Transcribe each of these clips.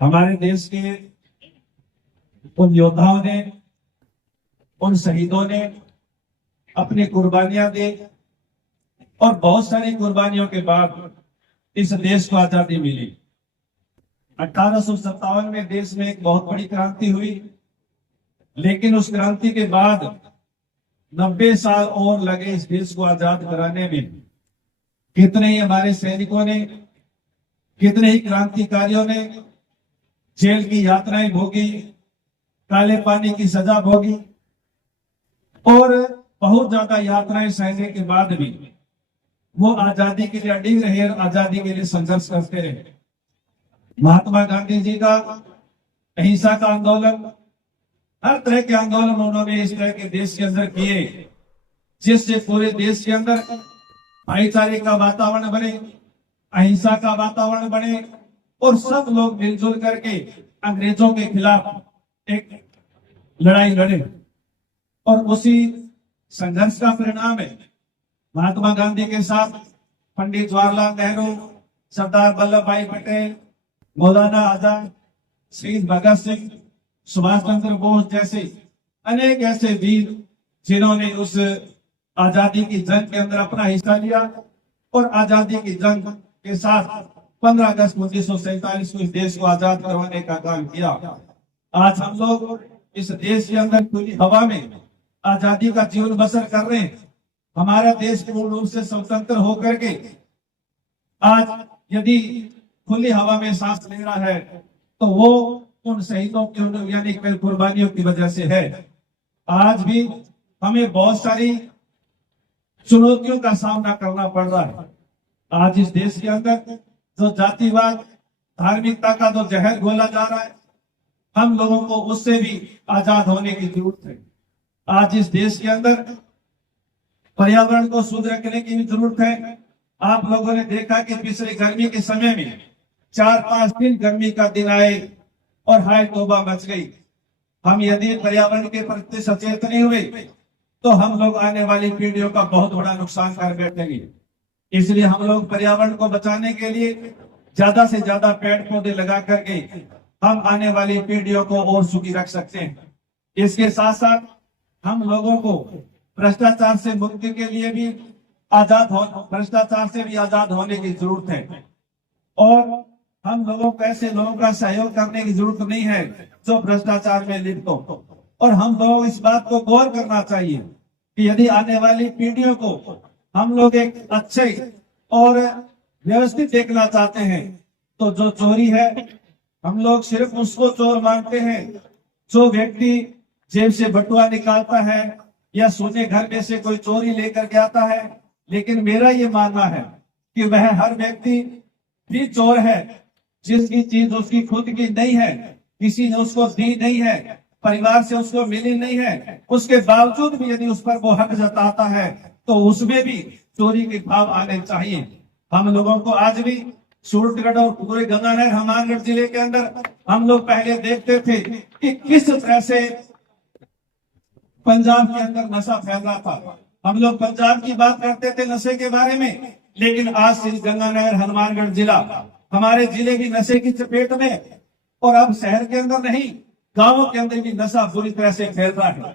हमारे देश के उन योद्धाओं ने, उन शहीदों ने अपनी कुर्बानियां दी और बहुत सारी कुर्बानियों के बाद इस देश को आजादी मिली। 1857 में देश में एक बहुत बड़ी क्रांति हुई, लेकिन उस क्रांति के बाद 90 साल और लगे इस देश को आजाद कराने में। कितने ही हमारे सैनिकों ने, कितने ही क्रांतिकारियों ने जेल की यातनाएं भोगी, काले पानी की सजा भोगी और बहुत ज्यादा यातनाएं सहने के बाद भी वो आजादी के लिए अडिग रहे और आजादी के लिए संघर्ष करते रहे। महात्मा गांधी जी का अहिंसा का आंदोलन, हर तरह के आंदोलन उन्होंने इस तरह के देश के अंदर किए जिससे पूरे देश के अंदर भाईचारे का वातावरण बने, अहिंसा का वातावरण बने और सब लोग मिलजुल करके अंग्रेजों के खिलाफ एक लड़ाई लड़े। और उसी संघर्ष का परिणाम है महात्मा गांधी के साथ पंडित जवाहरलाल नेहरू, सरदार वल्लभ भाई पटेल, मौलाना आजाद, शहीद भगत सिंह, सुभाष चंद्र बोस जैसे अनेक ऐसे वीर जिन्होंने उस आजादी की जंग के अंदर अपना हिस्सा लिया और आजादी की जंग के साथ 15 अगस्त 1947 को इस देश को आजाद करवाने का काम किया। आज हम लोग इस देश के अंदर खुली हवा में आजादी का जीवन बसर कर रहे हैं। हमारा देश पूर्ण रूप से स्वतंत्र होकर के आज यदि खुली हवा में सांस ले रहा है तो वो उन शहीदों की यानी कुर्बानियों की वजह से है। आज भी हमें बहुत सारी चुनौतियों का सामना करना पड़ रहा है। आज इस देश के अंदर जो जातिवाद, धार्मिकता का जो जहर घोला जा रहा है, हम लोगों को उससे भी आजाद होने की जरूरत है। आज इस देश के अंदर पर्यावरण को शुद्ध रखने की भी जरूरत है। आप लोगों ने देखा कि पिछले गर्मी के समय में 4-5 दिन गर्मी का दिन आए और हाय तौबा मच गई। हम यदि पर्यावरण के प्रति सचेत नहीं हुए तो हम लोग आने वाली पीढ़ियों का बहुत बड़ा नुकसान कर बैठेंगे। इसलिए हम लोग पर्यावरण को बचाने के लिए ज्यादा से ज्यादा पेड़ पौधे लगा करके हम आने वाली पीढ़ियों को और सुखी रख सकते हैं। इसके साथ साथ हम लोगों को भ्रष्टाचार से मुक्ति के लिए भी भ्रष्टाचार से भी आजाद होने की जरूरत है। और हम लोगों को ऐसे लोगों का सहयोग करने की जरूरत नहीं है जो भ्रष्टाचार में लिप्त हो। और हम लोग इस बात को गौर करना चाहिए कि यदि आने वाली पीढ़ियों को हम लोग एक अच्छे और व्यवस्थित देखना चाहते हैं तो जो चोरी है हम लोग सिर्फ उसको चोर मानते हैं जो व्यक्ति जेब से बटुआ निकालता है या सोने घर में से कोई चोरी लेकर के आता है। लेकिन मेरा ये मानना है कि वह हर व्यक्ति भी चोर है जिसकी चीज उसकी खुद की नहीं है, किसी ने उसको दी नहीं है, परिवार से उसको मिली नहीं है, उसके बावजूद भी यदि उस पर वो हक जताता है तो उसमें भी चोरी के भाव आने चाहिए। हम लोगों को आज भी सूरतगढ़ और पूरे गंगानगर हनुमानगढ़ जिले के अंदर हम लोग पहले देखते थे कि किस तरह से पंजाब के अंदर नशा फैल रहा था। हम लोग पंजाब की बात करते थे नशे के बारे में, लेकिन आज श्री गंगानगर हनुमानगढ़ जिला, हमारे जिले भी नशे की चपेट में। और अब शहर के अंदर नहीं, गांवों के अंदर भी नशा बुरी तरह से फैल रहा है।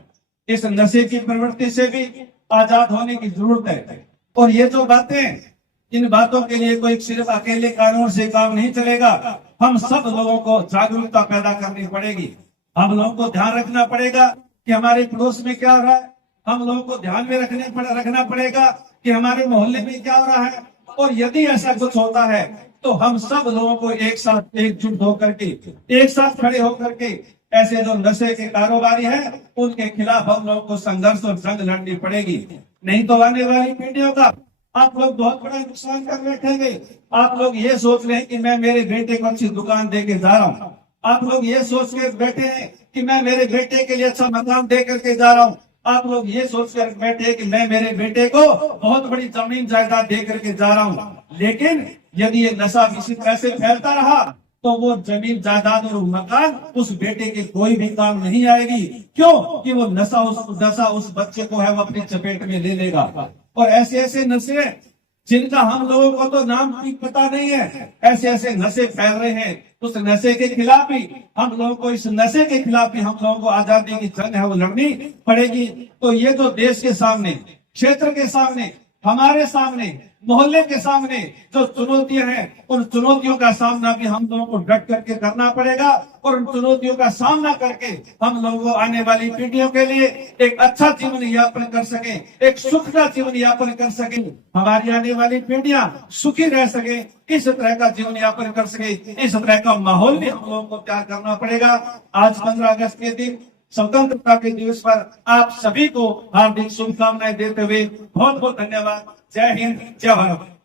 इस नशे की प्रवृत्ति से भी आजाद होने की जरूरत है। और ये जो बातें, इन बातों के लिए कोई सिर्फ अकेले कानून से काम नहीं चलेगा। हम सब लोगों को जागरूकता पैदा करनी पड़ेगी। हम लोगों को ध्यान रखना पड़ेगा कि हमारे पड़ोस में क्या हो रहा है। हम लोगों को ध्यान में रखना पड़ेगा कि हमारे मोहल्ले में क्या हो रहा है। और यदि ऐसा कुछ होता है तो हम सब लोगों को एक साथ एकजुट होकर के, एक साथ खड़े होकर के ऐसे जो नशे के कारोबारी हैं उनके खिलाफ हम लोगों को संघर्ष और जंग लड़नी पड़ेगी। नहीं तो आने वाली पीढ़ियों का आप लोग बहुत बड़ा नुकसान कर बैठेंगे। आप लोग ये सोच रहे हैं कि मैं मेरे बेटे को अच्छी दुकान दे के जा रहा हूँ। आप लोग ये सोच के बैठे हैं कि मैं मेरे बेटे के लिए अच्छा मकान दे करके जा रहा हूँ। आप लोग ये सोच कर बैठे हैं कि मैं मेरे बेटे को बहुत बड़ी जमीन जायदाद दे करके जा रहा हूँ। लेकिन यदि ये नशा इसी तरह से फैलता रहा तो वो जमीन जायदाद और मकान उस बेटे के कोई भी काम नहीं आएगी। क्यों? कि वो नशा उस बच्चे को है वो अपनी चपेट में ले लेगा। और ऐसे ऐसे नशे जिनका हम लोगों को तो नाम भी पता नहीं है, ऐसे ऐसे नशे फैल रहे हैं। उस नशे के खिलाफ भी हम लोगों को, इस नशे के खिलाफ भी हम लोगों को आजादी की जंग है वो लड़नी पड़ेगी। तो ये जो देश के सामने, क्षेत्र के सामने, हमारे सामने, मोहल्ले के सामने जो चुनौतियां हैं, उन चुनौतियों का सामना भी हम लोगों को डट करके करना पड़ेगा। और उन चुनौतियों का सामना करके हम लोगों को आने वाली पीढ़ियों के लिए एक अच्छा जीवन यापन कर सके, एक सुख का जीवन यापन कर सके, हमारी आने वाली पीढ़ियां सुखी रह सके, इस तरह का जीवन यापन कर सके, इस तरह का माहौल भी हम लोगों को तैयार करना पड़ेगा। आज 15 अगस्त के दिन, स्वतंत्रता के दिवस पर आप सभी को हार्दिक शुभकामनाएं देते हुए बहुत बहुत धन्यवाद। जय हिंद, जय भारत।